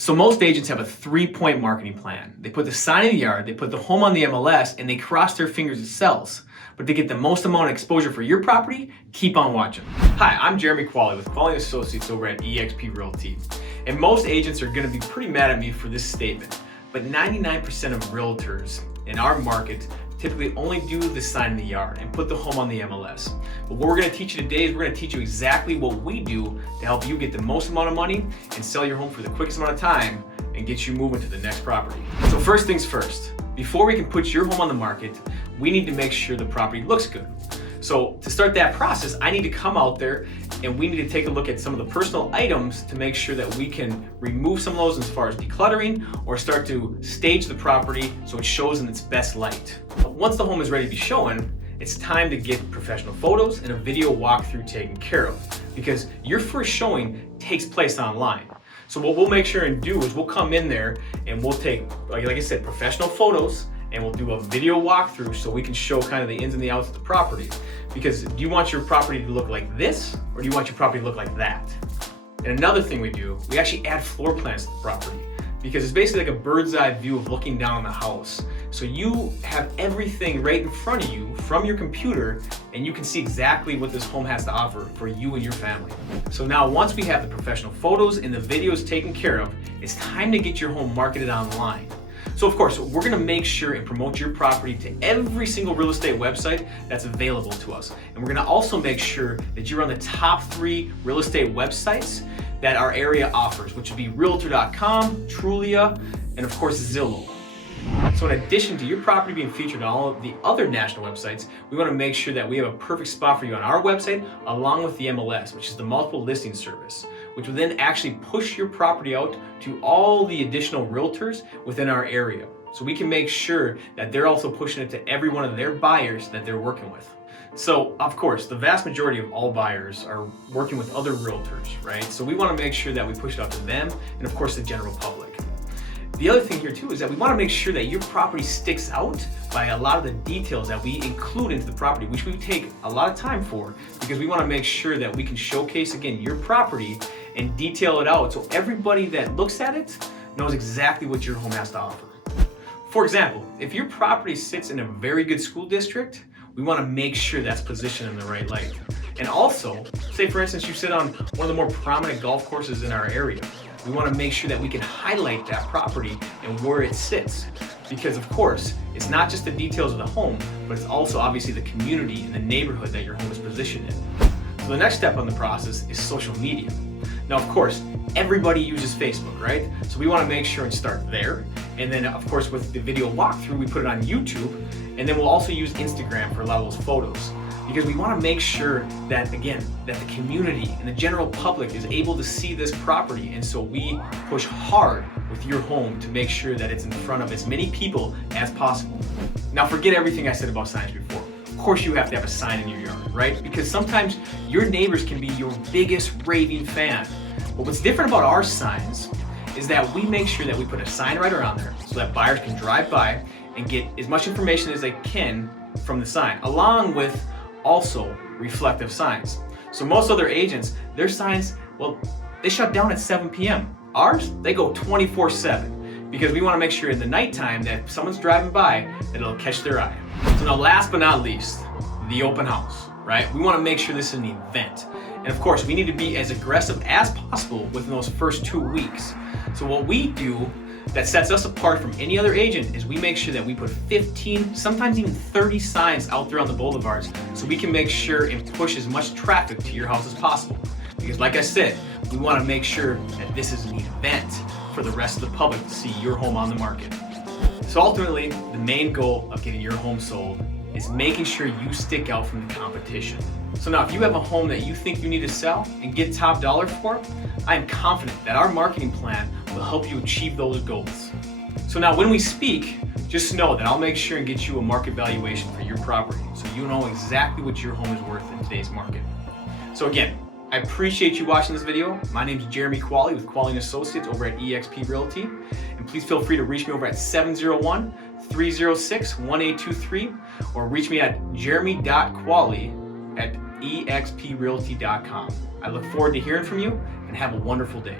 So most agents have a 3-point marketing plan. They put the sign in the yard, they put the home on the MLS, and they cross their fingers it sells. But to get the most amount of exposure for your property, keep on watching. Hi, I'm Jeremy Qualley with Qualley Associates over at eXp Realty. And most agents are going to be pretty mad at me for this statement, but 99% of realtors in our market typically only do the sign in the yard and put the home on the MLS. But what we're going to teach you today is we're going to teach you exactly what we do to help you get the most amount of money and sell your home for the quickest amount of time and get you moving to the next property. So first things first, before we can put your home on the market, we need to make sure the property looks good. So to start that process, I need to come out there and we need to take a look at some of the personal items to make sure that we can remove some of those as far as decluttering or start to stage the property so it shows in its best light. Once the home is ready to be shown, it's time to get professional photos and a video walkthrough taken care of because your first showing takes place online. So what we'll make sure and do is we'll come in there and we'll take, like I said, professional photos, and we'll do a video walkthrough so we can show kind of the ins and the outs of the property. Because do you want your property to look like this, or do you want your property to look like that? And another thing we do, we actually add floor plans to the property because it's basically like a bird's eye view of looking down on the house. So you have everything right in front of you from your computer, and you can see exactly what this home has to offer for you and your family. So now once we have the professional photos and the videos taken care of, it's time to get your home marketed online. So of course, we're gonna make sure and promote your property to every single real estate website that's available to us. And we're gonna also make sure that you're on the top 3 real estate websites that our area offers, which would be Realtor.com, Trulia, and of course Zillow. So in addition to your property being featured on all of the other national websites, we want to make sure that we have a perfect spot for you on our website along with the MLS, which is the multiple listing service, which will then actually push your property out to all the additional realtors within our area. So we can make sure that they're also pushing it to every one of their buyers that they're working with. So of course, the vast majority of all buyers are working with other realtors, right? So we want to make sure that we push it out to them and of course the general public. The other thing here too is that we want to make sure that your property sticks out by a lot of the details that we include into the property, which we take a lot of time for because we want to make sure that we can showcase again your property and detail it out so everybody that looks at it knows exactly what your home has to offer. For example, if your property sits in a very good school district, we want to make sure that's positioned in the right light. And also, say for instance you sit on one of the more prominent golf courses in our area, we want to make sure that we can highlight that property and where it sits. Because of course, it's not just the details of the home, but it's also obviously the community and the neighborhood that your home is positioned in. So the next step on the process is social media. Now of course, everybody uses Facebook, right? So we want to make sure and start there. And then of course with the video walkthrough, we put it on YouTube, and then we'll also use Instagram for a lot of those photos. Because we want to make sure that, again, that the community and the general public is able to see this property. And so we push hard with your home to make sure that it's in front of as many people as possible. Now forget everything I said about signs before. Of course you have to have a sign in your yard, right? Because sometimes your neighbors can be your biggest raving fan. But what's different about our signs is that we make sure that we put a sign right around there so that buyers can drive by and get as much information as they can from the sign, along with also reflective signs. So most other agents, their signs, well, they shut down at 7 p.m. Ours, they go 24/7 because we want to make sure in the nighttime that if someone's driving by, that it'll catch their eye. So now last but not least, the open house, right? We want to make sure this is an event. And of course, we need to be as aggressive as possible within those first 2 weeks. So what we do that sets us apart from any other agent is we make sure that we put 15, sometimes even 30 signs out there on the boulevards so we can make sure and push as much traffic to your house as possible. Because like I said, we want to make sure that this is an event for the rest of the public to see your home on the market. So ultimately, the main goal of getting your home sold is making sure you stick out from the competition. So now if you have a home that you think you need to sell and get top dollar for, I am confident that our marketing plan will help you achieve those goals. So now when we speak, just know that I'll make sure and get you a market valuation for your property so you know exactly what your home is worth in today's market. So again, I appreciate you watching this video. My name is Jeremy Qualley with Qualley Associates over at eXp Realty. And please feel free to reach me over at 701-306-1823 or reach me at jeremy.qualley@exprealty.com. I look forward to hearing from you and have a wonderful day.